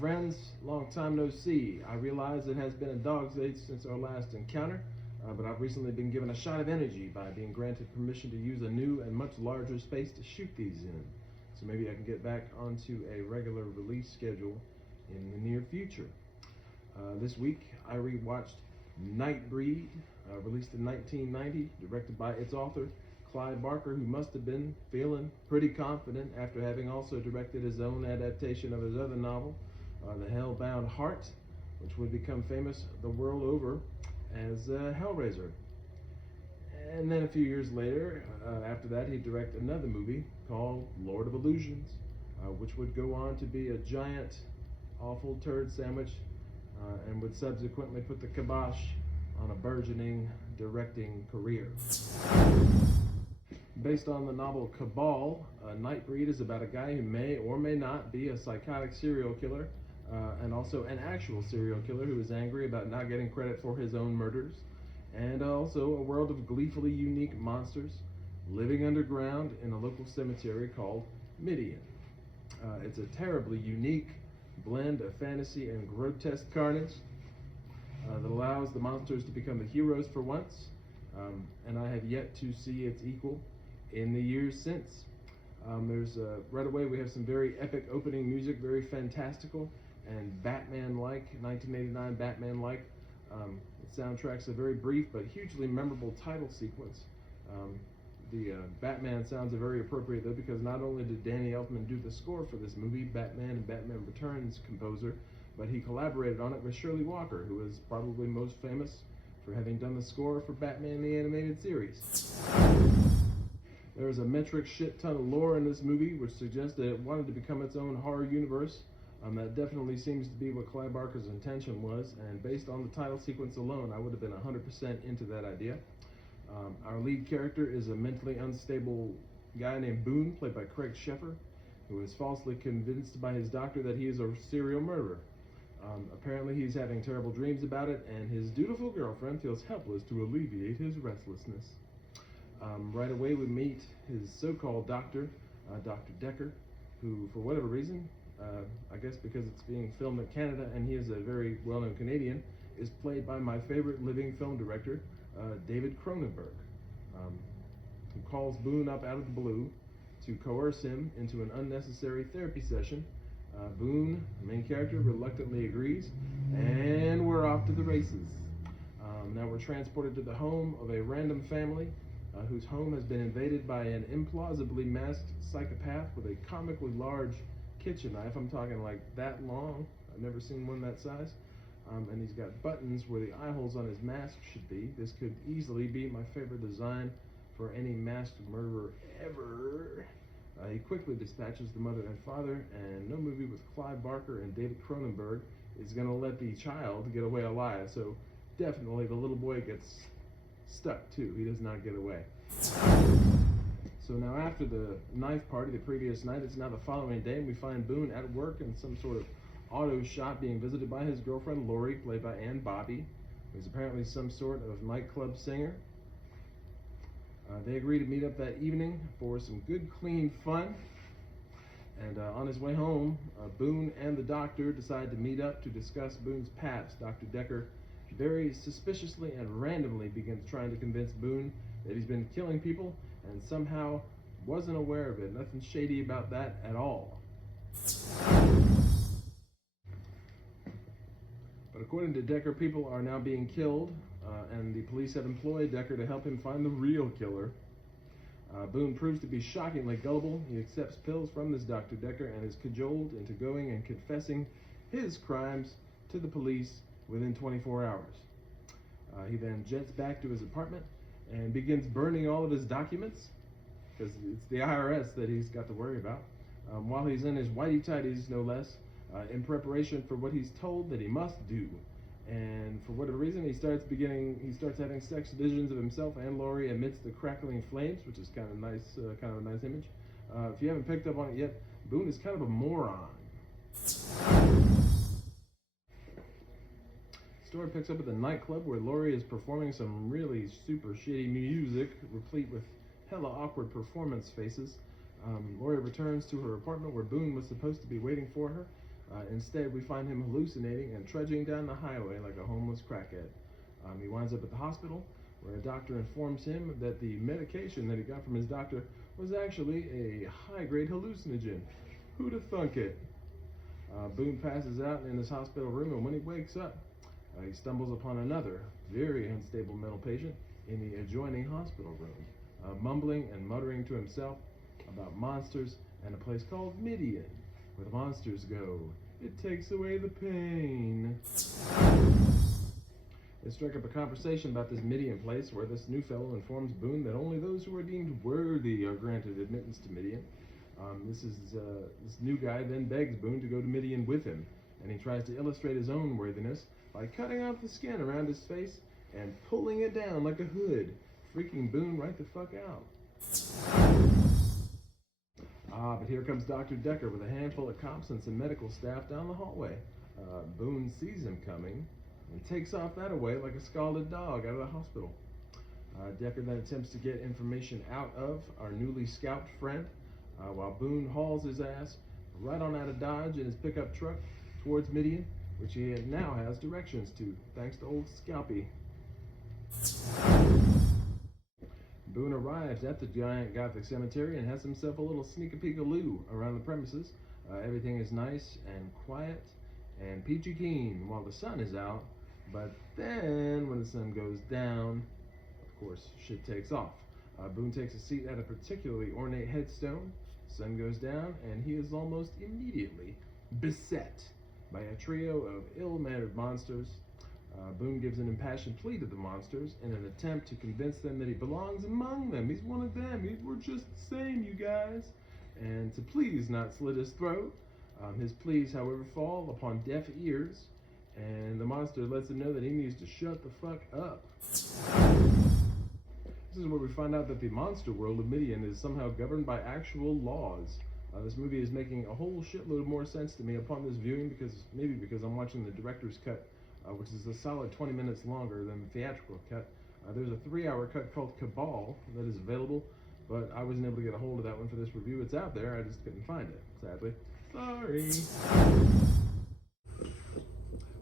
friends, long time no see. I realize it has been a dog's age since our last encounter, but I've recently been given a shot of energy by being granted permission to use a new and much larger space to shoot these in. So maybe I can get back onto a regular release schedule in the near future. This week I rewatched NIGHTBREED, released in 1990, directed by its author, Clive Barker, who must have been feeling pretty confident after having also directed his own adaptation of his other novel, The Hellbound Heart, which would become famous the world over as Hellraiser. And then a few years later, after that, he directed another movie called Lord of Illusions, which would go on to be a giant, awful turd sandwich, and would subsequently put the kibosh on a burgeoning directing career. Based on the novel Cabal, NIGHTBREED is about a guy who may or may not be a psychotic serial killer, and also an actual serial killer who is angry about not getting credit for his own murders, and also a world of gleefully unique monsters living underground in a local cemetery called Midian. It's a terribly unique blend of fantasy and grotesque carnage that allows the monsters to become the heroes for once, and I have yet to see its equal in the years since. Right away we have some very epic opening music, very fantastical and Batman-like, 1989 Batman-like. The soundtrack's a very brief but hugely memorable title sequence. The Batman sounds are very appropriate though, because not only did Danny Elfman do the score for this movie, Batman and Batman Returns composer, but he collaborated on it with Shirley Walker, who is probably most famous for having done the score for Batman the Animated Series. There's a metric shit ton of lore in this movie, which suggests that it wanted to become its own horror universe. That definitely seems to be what Clive Barker's intention was, and based on the title sequence alone, I would have been 100% into that idea. Our lead character is a mentally unstable guy named Boone, played by Craig Sheffer, who is falsely convinced by his doctor that he is a serial murderer. Apparently he's having terrible dreams about it, and his dutiful girlfriend feels helpless to alleviate his restlessness. Right away we meet his so-called doctor, Dr. Decker, who, for whatever reason, I guess because it's being filmed in Canada and he is a very well-known Canadian, is played by my favorite living film director, David Cronenberg, who calls Boone up out of the blue to coerce him into an unnecessary therapy session. Boone, the main character, reluctantly agrees, and we're off to the races. Now we're transported to the home of a random family whose home has been invaded by an implausibly masked psychopath with a comically large kitchen knife. I'm talking like that long. I've never seen one that size. And he's got buttons where the eye holes on his mask should be. This could easily be my favorite design for any masked murderer ever. He quickly dispatches the mother and father, and no movie with Clive Barker and David Cronenberg is going to let the child get away alive. So definitely the little boy gets stuck too. He does not get away. So now after the knife party the previous night, it's now the following day, and we find Boone at work in some sort of auto shop being visited by his girlfriend Lori, played by Ann Bobby, who's apparently some sort of nightclub singer. They agree to meet up that evening for some good, clean fun. And on his way home, Boone and the doctor decide to meet up to discuss Boone's past. Dr. Decker very suspiciously and randomly begins trying to convince Boone that he's been killing people and somehow wasn't aware of it. Nothing shady about that at all. But according to Decker, people are now being killed, and the police have employed Decker to help him find the real killer. Boone proves to be shockingly gullible. He accepts pills from this Dr. Decker and is cajoled into going and confessing his crimes to the police within 24 hours. He then jets back to his apartment and begins burning all of his documents, because it's the IRS that he's got to worry about, while he's in his whitey-tighties, no less, in preparation for what he's told that he must do. And for whatever reason, he starts having sex visions of himself and Lori amidst the crackling flames, which is kind of a nice image. If you haven't picked up on it yet, Boone is kind of a moron. The story picks up at the nightclub where Lori is performing some really super shitty music, replete with hella awkward performance faces. Lori returns to her apartment where Boone was supposed to be waiting for her. Instead, we find him hallucinating and trudging down the highway like a homeless crackhead. He winds up at the hospital, where a doctor informs him that the medication that he got from his doctor was actually a high-grade hallucinogen. Who'd have thunk it? Boone passes out in his hospital room, and when he wakes up, he stumbles upon another very unstable mental patient in the adjoining hospital room, mumbling and muttering to himself about monsters and a place called Midian, where the monsters go. It takes away the pain. They strike up a conversation about this Midian place, where this new fellow informs Boone that only those who are deemed worthy are granted admittance to Midian. This new guy then begs Boone to go to Midian with him, and he tries to illustrate his own worthiness by cutting off the skin around his face and pulling it down like a hood, freaking Boone right the fuck out. But here comes Dr. Decker with a handful of cops and some medical staff down the hallway. Boone sees him coming and takes off that away like a scalded dog out of the hospital. Decker then attempts to get information out of our newly scalped friend, while Boone hauls his ass right on out of Dodge in his pickup truck towards Midian, which he now has directions to, thanks to old Scalpy. Boone arrives at the giant Gothic cemetery and has himself a little sneak-a-peek-a-loo around the premises. Everything is nice and quiet and peachy keen while the sun is out, but then when the sun goes down, of course, shit takes off. Boone takes a seat at a particularly ornate headstone. Sun goes down, and he is almost immediately beset by a trio of ill-mannered monsters. Boone gives an impassioned plea to the monsters in an attempt to convince them that he belongs among them. He's one of them. We're just the same, you guys. And to please not slit his throat. His pleas, however, fall upon deaf ears, and the monster lets him know that he needs to shut the fuck up. This is where we find out that the monster world of Midian is somehow governed by actual laws. This movie is making a whole shitload more sense to me upon this viewing, because I'm watching the director's cut, which is a solid 20 minutes longer than the theatrical cut. There's a 3-hour cut called Cabal that is available, but I wasn't able to get a hold of that one for this review. It's out there, I just couldn't find it, sadly. Sorry.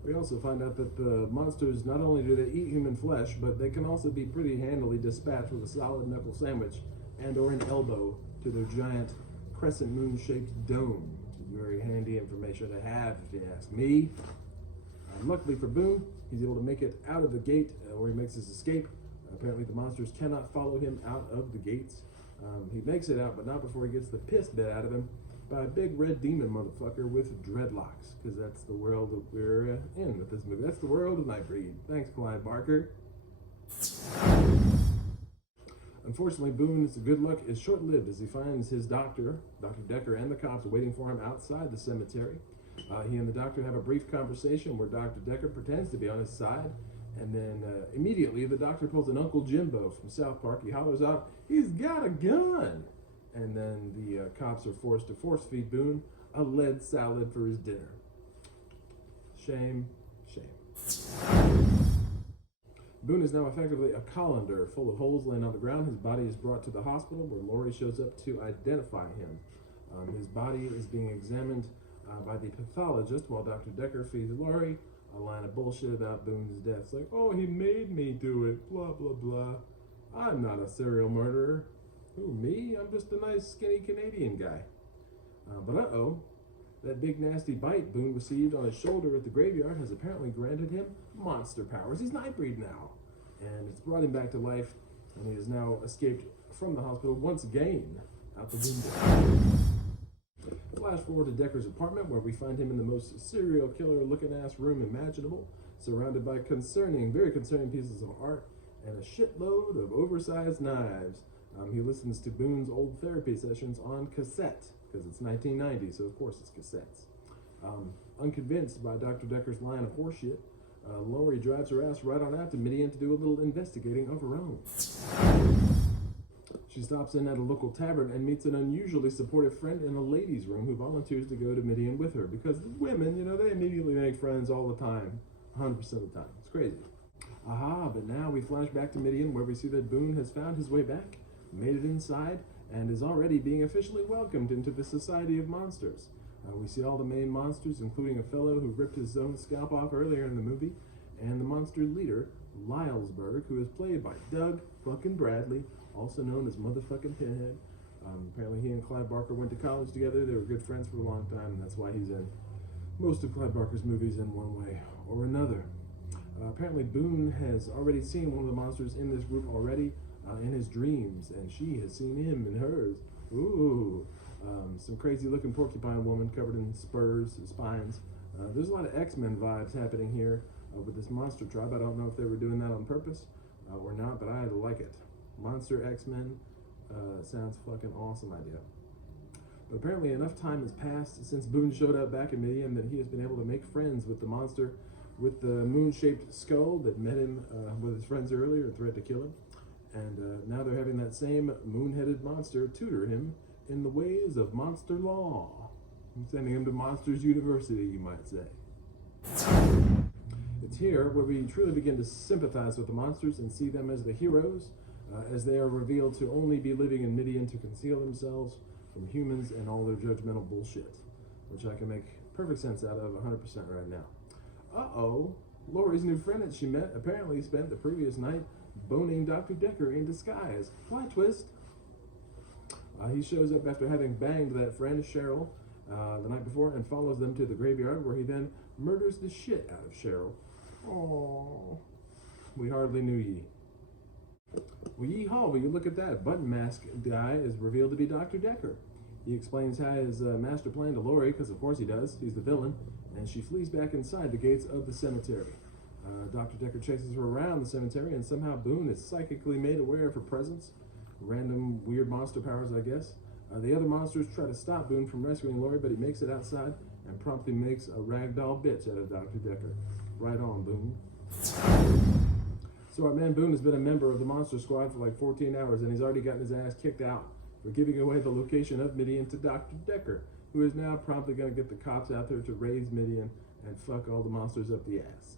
We also find out that the monsters, not only do they eat human flesh, but they can also be pretty handily dispatched with a solid knuckle sandwich and or an elbow to their giant crescent moon-shaped dome, which is very handy information to have, if you ask me. Luckily for Boone, he's able to make it out of the gate where he makes his escape. Apparently the monsters cannot follow him out of the gates. He makes it out, but not before he gets the piss bit out of him by a big red demon motherfucker with dreadlocks, because that's the world that we're in with this movie. That's the world of NIGHTBREED. Thanks, Clyde Barker. Unfortunately, Boone's good luck is short-lived as he finds his doctor, Dr. Decker, and the cops waiting for him outside the cemetery. He and the doctor have a brief conversation where Dr. Decker pretends to be on his side, and then immediately the doctor pulls an Uncle Jimbo from South Park. He hollers out, "He's got a gun!" And then the cops are forced to force-feed Boone a lead salad for his dinner. Shame, shame. Boone is now effectively a colander full of holes laying on the ground. His body is brought to the hospital where Laurie shows up to identify him. His body is being examined by the pathologist while Dr. Decker feeds Laurie a line of bullshit about Boone's death. It's like, "Oh, he made me do it, blah, blah, blah. I'm not a serial murderer." Who, me? I'm just a nice, skinny Canadian guy. But uh-oh, that big nasty bite Boone received on his shoulder at the graveyard has apparently granted him monster powers. He's NIGHTBREED now, and it's brought him back to life, and he has now escaped from the hospital once again out the window. Flash forward to Decker's apartment, where we find him in the most serial killer looking ass room imaginable, surrounded by very concerning pieces of art and a shitload of oversized knives. He listens to Boone's old therapy sessions on cassette, because it's 1990, so of course it's cassettes. Unconvinced by Dr. Decker's line of horseshit, Laurie drives her ass right on out to Midian to do a little investigating of her own. She stops in at a local tavern and meets an unusually supportive friend in a ladies' room who volunteers to go to Midian with her, because women, they immediately make friends all the time, 100% of the time. It's crazy. But now we flash back to Midian, where we see that Boone has found his way back, made it inside, and is already being officially welcomed into the Society of Monsters. We see all the main monsters, including a fellow who ripped his own scalp off earlier in the movie, and the monster leader, Lylesburg, who is played by Doug fucking Bradley, also known as motherfucking Pinhead. Apparently he and Clive Barker went to college together. They were good friends for a long time, and that's why he's in most of Clive Barker's movies in one way or another. Apparently Boone has already seen one of the monsters in this group already in his dreams, and she has seen him in hers. Ooh. Some crazy looking porcupine woman covered in spurs and spines. There's a lot of X-Men vibes happening here with this monster tribe. I don't know if they were doing that on purpose or not, but I like it. Monster X-Men sounds fucking awesome idea. But apparently enough time has passed since Boone showed up back in Midian that he has been able to make friends with the monster with the moon-shaped skull that met him with his friends earlier and threatened to kill him. And now they're having that same moon-headed monster tutor him in the ways of monster law. I'm sending him to Monsters University, you might say. It's here where we truly begin to sympathize with the monsters and see them as the heroes, as they are revealed to only be living in Midian to conceal themselves from humans and all their judgmental bullshit, which I can make perfect sense out of 100% right now. Uh-oh, Laurie's new friend that she met apparently spent the previous night boning Dr. Decker in disguise. Plot twist. He shows up after having banged that friend, Cheryl, the night before and follows them to the graveyard where he then murders the shit out of Cheryl. Oh, we hardly knew ye. Well, yeehaw, will you look at that? Button mask guy is revealed to be Dr. Decker. He explains how his master plan to Laurie, because of course he does, he's the villain, and she flees back inside the gates of the cemetery. Dr. Decker chases her around the cemetery, and somehow Boone is psychically made aware of her presence. Random weird monster powers, I guess. The other monsters try to stop Boone from rescuing Laurie, but he makes it outside and promptly makes a ragdoll bitch out of Dr. Decker. Right on, Boone. So our man Boone has been a member of the Monster Squad for like 14 hours, and he's already gotten his ass kicked out for giving away the location of Midian to Dr. Decker, who is now promptly going to get the cops out there to raise Midian and fuck all the monsters up the ass.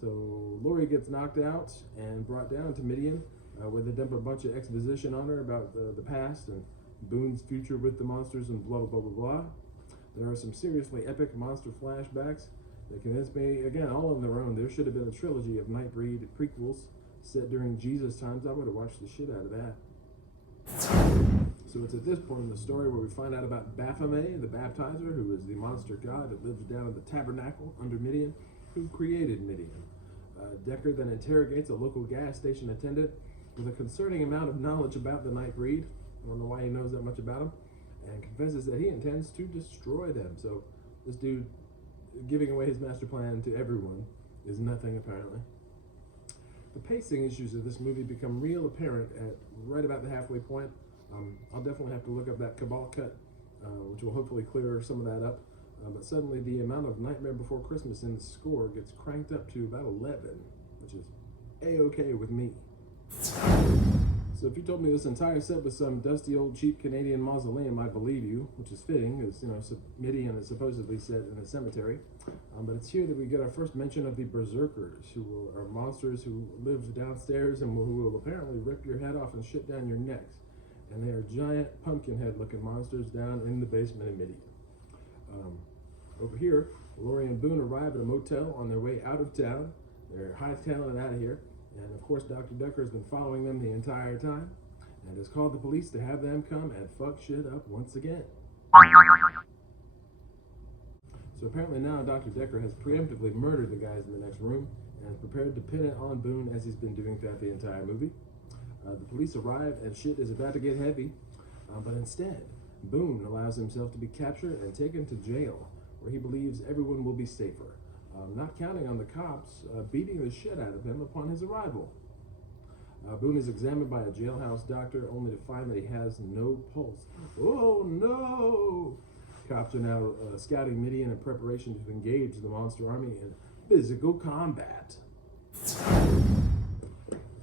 So Laurie gets knocked out and brought down to Midian, where they dump a bunch of exposition on her about the past and Boone's future with the monsters and blah, blah, blah, blah, blah. There are some seriously epic monster flashbacks that convince me, again, all on their own, there should have been a trilogy of NIGHTBREED prequels set during Jesus' times. I would have watched the shit out of that. So it's at this point in the story where we find out about Baphomet, the baptizer, who is the monster god that lives down in the tabernacle under Midian, who created Midian. Decker then interrogates a local gas station attendant with a concerning amount of knowledge about the NIGHTBREED. I don't know why he knows that much about them, and confesses that he intends to destroy them. So this dude giving away his master plan to everyone is nothing, apparently. The pacing issues of this movie become real apparent at right about the halfway point. I'll definitely have to look up that Cabal cut, which will hopefully clear some of that up. But suddenly the amount of Nightmare Before Christmas in the score gets cranked up to about 11, which is A-okay with me. So if you told me this entire set was some dusty old cheap Canadian mausoleum, I'd believe you, which is fitting, because, you know, Midian is supposedly set in a cemetery. But it's here that we get our first mention of the Berserkers, who are monsters who live downstairs and who will apparently rip your head off and shit down your necks. And they are giant pumpkin head looking monsters down in the basement of Midian. Over here, Laurie and Boone arrive at a motel on their way out of town. They're hightailing out of here. And of course, Dr. Decker has been following them the entire time and has called the police to have them come and fuck shit up once again. So apparently now Dr. Decker has preemptively murdered the guys in the next room and is prepared to pin it on Boone as he's been doing throughout the entire movie. The police arrive and shit is about to get heavy, but instead, Boone allows himself to be captured and taken to jail, where he believes everyone will be safer. Not counting on the cops beating the shit out of him upon his arrival. Boone is examined by a jailhouse doctor only to find that he has no pulse. Oh no! Cops are now scouting Midian in preparation to engage the monster army in physical combat.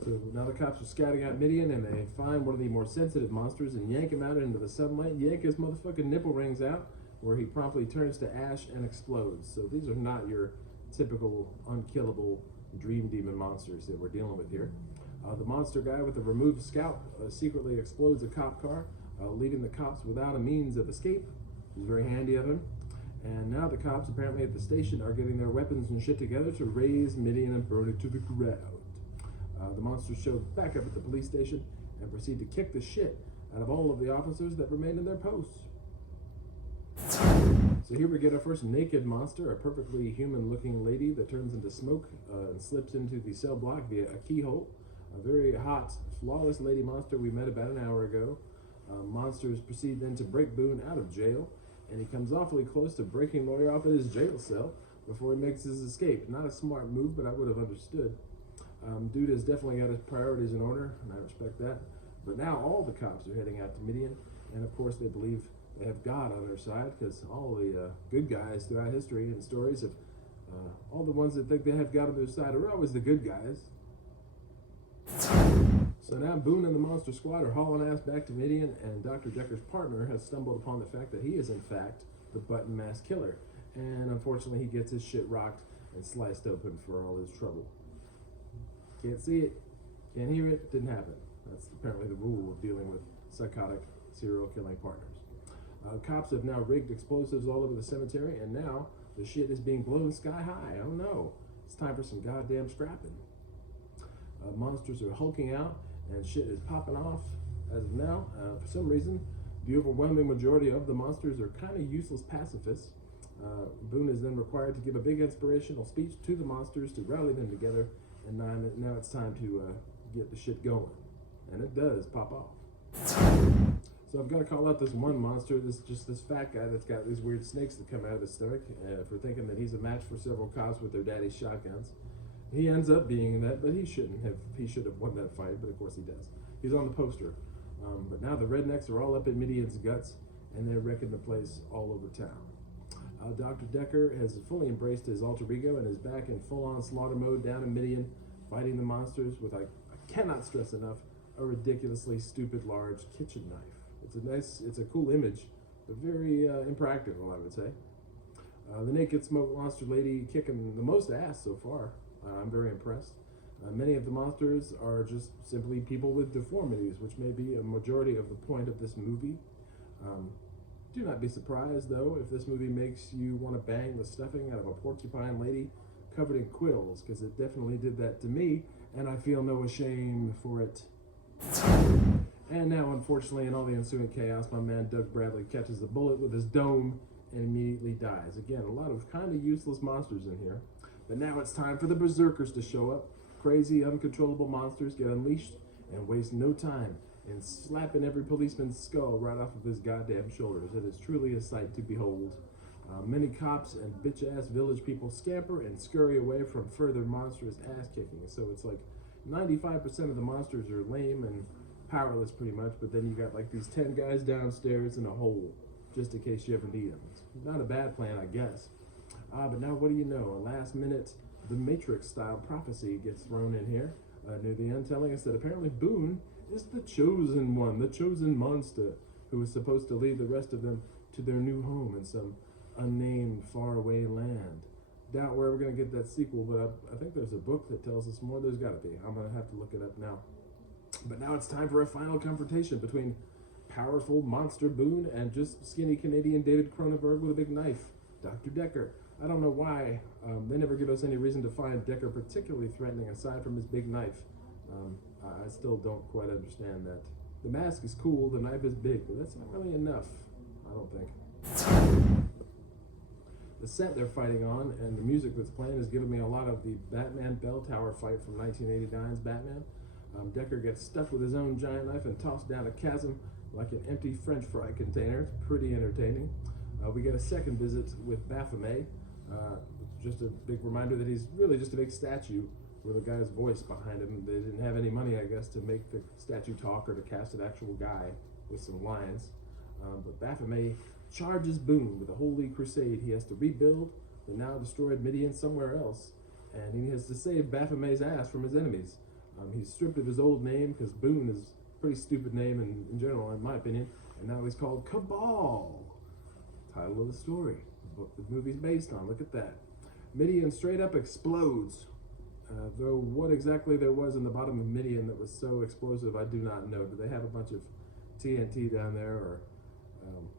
So now the cops are scouting out Midian and they find one of the more sensitive monsters and yank him out into the sunlight, yank his motherfucking nipple rings out, where he promptly turns to ash and explodes. So these are not your typical unkillable dream demon monsters that we're dealing with here. The monster guy with the removed scalp secretly explodes a cop car, leaving the cops without a means of escape. It was very handy of him. And now the cops apparently at the station are getting their weapons and shit together to raise Midian and burn it to the ground. The monsters show back up at the police station and proceed to kick the shit out of all of the officers that remain in their posts. So here we get our first naked monster, a perfectly human-looking lady that turns into smoke and slips into the cell block via a keyhole. A very hot, flawless lady monster we met about an hour ago. Monsters proceed then to break Boone out of jail, and he comes awfully close to breaking Lawyer off at his jail cell before he makes his escape. Not a smart move, but I would have understood. Dude has definitely got his priorities in order, and I respect that. But now all the cops are heading out to Midian, and of course they believe they have God on their side, because all the good guys throughout history and stories of all the ones that think they have God on their side are always the good guys. So now Boone and the Monster Squad are hauling ass back to Midian, and Dr. Decker's partner has stumbled upon the fact that he is in fact the button mask killer. And unfortunately he gets his shit rocked and sliced open for all his trouble. Can't see it, can't hear it, didn't happen. That's apparently the rule of dealing with psychotic serial killing partners. Cops have now rigged explosives all over the cemetery, and now the shit is being blown sky high. Oh no, it's time for some goddamn scrapping. Monsters are hulking out, and shit is popping off as of now. For some reason, the overwhelming majority of the monsters are kind of useless pacifists. Boone is then required to give a big inspirational speech to the monsters to rally them together, and now it's time to get the shit going. And it does pop off. So I've got to call out this one monster, this fat guy that's got these weird snakes that come out of his stomach, for thinking that he's a match for several cops with their daddy's shotguns. He ends up being that, but he shouldn't have. He should have won that fight, but of course he does. He's on the poster. But now the rednecks are all up in Midian's guts, and they're wrecking the place all over town. Dr. Decker has fully embraced his alter ego and is back in full-on slaughter mode down in Midian, fighting the monsters with, I cannot stress enough, a ridiculously stupid large kitchen knife. It's a cool image, but very impractical, I would say. The naked smoke monster lady kicking the most ass so far. I'm very impressed. Many of the monsters are just simply people with deformities, which may be a majority of the point of this movie. Do not be surprised, though, if this movie makes you want to bang the stuffing out of a porcupine lady covered in quills, because it definitely did that to me, and I feel no shame for it. And now, unfortunately, in all the ensuing chaos, my man Doug Bradley catches a bullet with his dome and immediately dies. Again, a lot of kind of useless monsters in here. But now it's time for the berserkers to show up. Crazy, uncontrollable monsters get unleashed and waste no time in slapping every policeman's skull right off of his goddamn shoulders. It is truly a sight to behold. Many cops and bitch-ass village people scamper and scurry away from further monstrous ass-kicking. So it's like 95% of the monsters are lame and powerless pretty much, but then you got like these 10 guys downstairs in a hole, just in case you ever need them. It's not a bad plan, I guess. But now what do you know? A last-minute The Matrix-style prophecy gets thrown in here near the end, telling us that apparently Boone is the chosen one, the chosen monster, who is supposed to lead the rest of them to their new home in some unnamed faraway land. Doubt we're ever going to get that sequel, but I think there's a book that tells us more. There's got to be. I'm going to have to look it up now. But now it's time for a final confrontation between powerful monster Boone and just skinny Canadian David Cronenberg with a big knife, Dr. Decker. I don't know why. They never give us any reason to find Decker particularly threatening aside from his big knife. I still don't quite understand that. The mask is cool, the knife is big, but that's not really enough, I don't think. The set they're fighting on and the music that's playing is giving me a lot of the Batman Bell Tower fight from 1989's Batman. Decker gets stuck with his own giant knife and tossed down a chasm like an empty French fry container. It's pretty entertaining. We get a second visit with Baphomet. Just a big reminder that he's really just a big statue with a guy's voice behind him. They didn't have any money, I guess, to make the statue talk or to cast an actual guy with some lines. But Baphomet charges Boone with a holy crusade. He has to rebuild the now destroyed Midian somewhere else, and he has to save Baphomet's ass from his enemies. He's stripped of his old name, because Boone is a pretty stupid name in general, in my opinion, and now he's called Cabal. Title of the story, the book the movie's based on. Look at that. Midian straight up explodes. Though what exactly there was in the bottom of Midian that was so explosive, I do not know. Do they have a bunch of TNT down there, or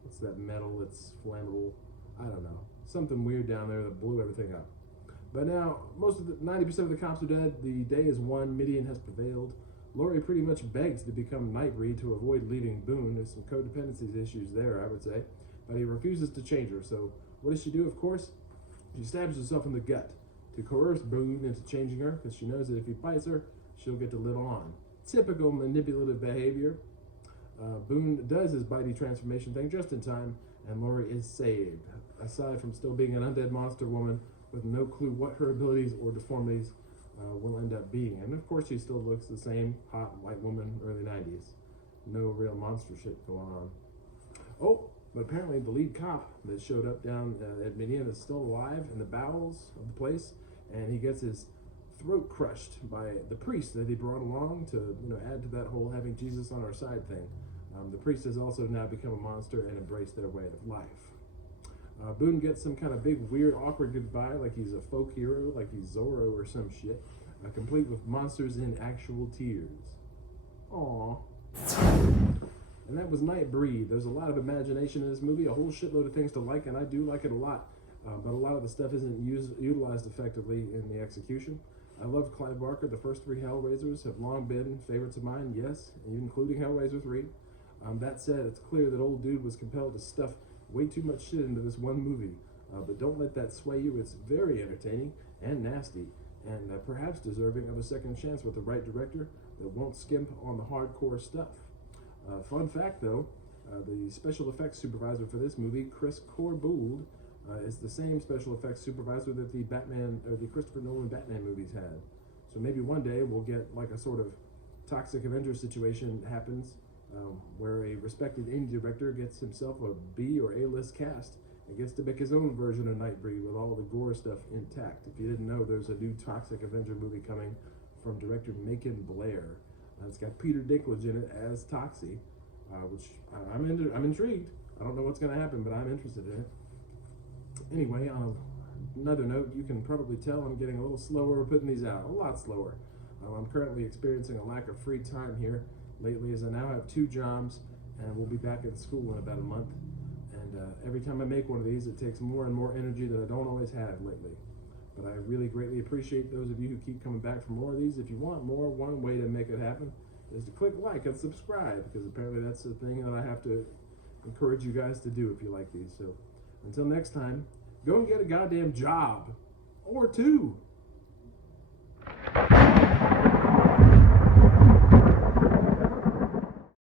what's that metal that's flammable? I don't know. Something weird down there that blew everything up. But now, 90% of the cops are dead. The day is won. Midian has prevailed. Laurie pretty much begs to become Nightbreed to avoid leaving Boone. There's some codependency issues there, I would say. But he refuses to change her. So what does she do, of course? She stabs herself in the gut to coerce Boone into changing her, because she knows that if he fights her, she'll get to live on. Typical manipulative behavior. Boone does his bitey transformation thing just in time, and Laurie is saved. Aside from still being an undead monster woman with no clue what her abilities or deformities will end up being. And of course she still looks the same hot white woman, early 90s. No real monster shit going on. Oh, but apparently the lead cop that showed up down at Midian is still alive in the bowels of the place, and he gets his throat crushed by the priest that he brought along to, add to that whole having Jesus on our side thing. The priest has also now become a monster and embraced their way of life. Boone gets some kind of big, weird, awkward goodbye, like he's a folk hero, like he's Zorro or some shit, complete with monsters in actual tears. Aww. And that was NIGHTBREED. There's a lot of imagination in this movie, a whole shitload of things to like, and I do like it a lot. But a lot of the stuff isn't utilized effectively in the execution. I love Clive Barker. The first 3 Hellraisers have long been favorites of mine, yes, including Hellraiser 3. That said, it's clear that old dude was compelled to stuff way too much shit into this one movie. But don't let that sway you. It's very entertaining and nasty, and perhaps deserving of a second chance with the right director that won't skimp on the hardcore stuff. Fun fact though, the special effects supervisor for this movie, Chris Corbould, is the same special effects supervisor that the Christopher Nolan Batman movies had. So maybe one day we'll get like a sort of Toxic Avenger situation happens, where a respected indie director gets himself a B or A-list cast and gets to make his own version of Nightbreed with all the gore stuff intact. If you didn't know, there's a new Toxic Avenger movie coming from director Macon Blair. It's got Peter Dinklage in it as Toxie, which I'm intrigued. I don't know what's going to happen, but I'm interested in it. Anyway, on another note, you can probably tell I'm getting a little slower putting these out, a lot slower. I'm currently experiencing a lack of free time here lately, as I now have 2 jobs, and we'll be back in school in about a month. And every time I make one of these, it takes more and more energy that I don't always have lately. But I really greatly appreciate those of you who keep coming back for more of these. If you want more, one way to make it happen is to click like and subscribe, because apparently that's the thing that I have to encourage you guys to do if you like these. So until next time, go and get a goddamn job, or 2.